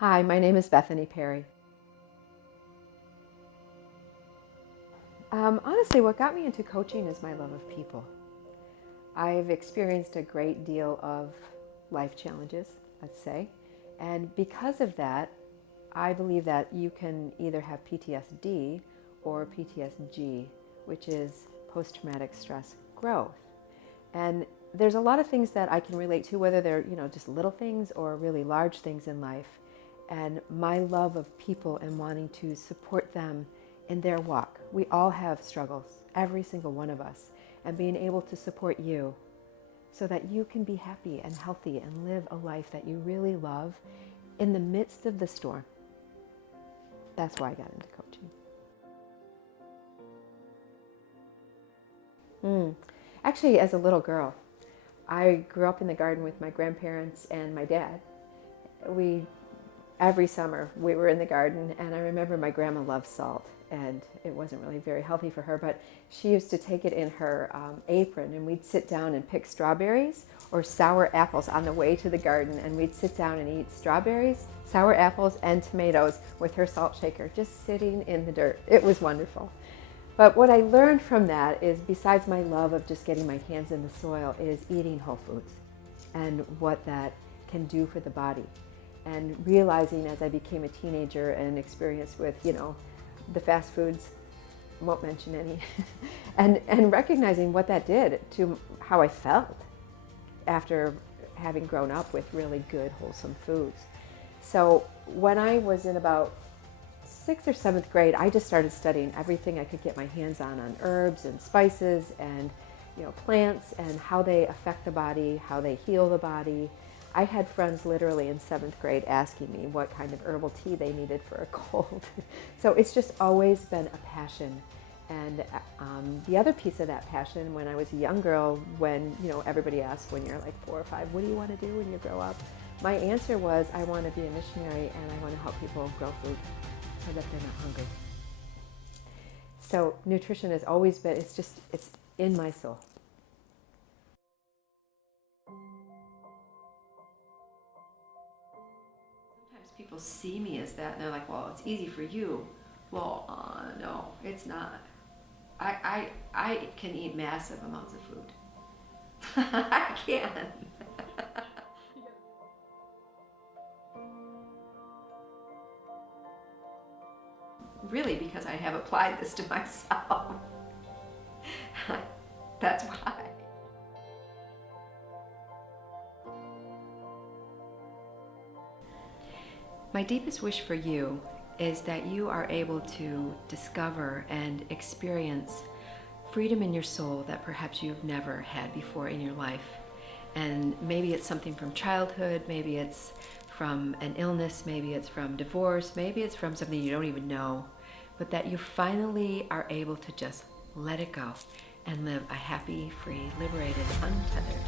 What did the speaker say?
Hi, my name is Bethany Perry. Honestly, what got me into coaching is my love of people. I've experienced a great deal of life challenges, let's say, and because of that, I believe that you can either have PTSD or PTSG, which is post-traumatic stress growth. And there's a lot of things that I can relate to, whether they're, just little things or really large things in life. And my love of people and wanting to support them in their walk. We all have struggles, every single one of us, and being able to support you so that you can be happy and healthy and live a life that you really love in the midst of the storm. That's why I got into coaching. Actually, as a little girl, I grew up in the garden with my grandparents and my dad. Every summer we were in the garden, and I remember my grandma loved salt, and it wasn't really very healthy for her, but she used to take it in her apron, and we'd sit down and pick strawberries or sour apples on the way to the garden, and we'd sit down and eat strawberries, sour apples, and tomatoes with her salt shaker, just sitting in the dirt. It was wonderful. But what I learned from that is, besides my love of just getting my hands in the soil, is eating whole foods and what that can do for the body. And realizing as I became a teenager and experienced with, the fast foods, won't mention any, and recognizing what that did to how I felt after having grown up with really good, wholesome foods. So when I was in about 6th or 7th grade, I just started studying everything I could get my hands on herbs and spices and plants and how they affect the body, how they heal the body. I had friends literally in 7th grade asking me what kind of herbal tea they needed for a cold. So it's just always been a passion. And the other piece of that passion, when I was a young girl, when everybody asks when you're like 4 or 5, what do you want to do when you grow up? My answer was, I want to be a missionary and I want to help people grow food so that they're not hungry. So nutrition has always been, it's in my soul. Sometimes people see me as that and they're like, well, it's easy for you. Well, no, it's not. I can eat massive amounts of food. I can. Really, because I have applied this to myself. That's why. My deepest wish for you is that you are able to discover and experience freedom in your soul that perhaps you've never had before in your life. And maybe it's something from childhood, maybe it's from an illness, maybe it's from divorce, maybe it's from something you don't even know, but that you finally are able to just let it go and live a happy, free, liberated, untethered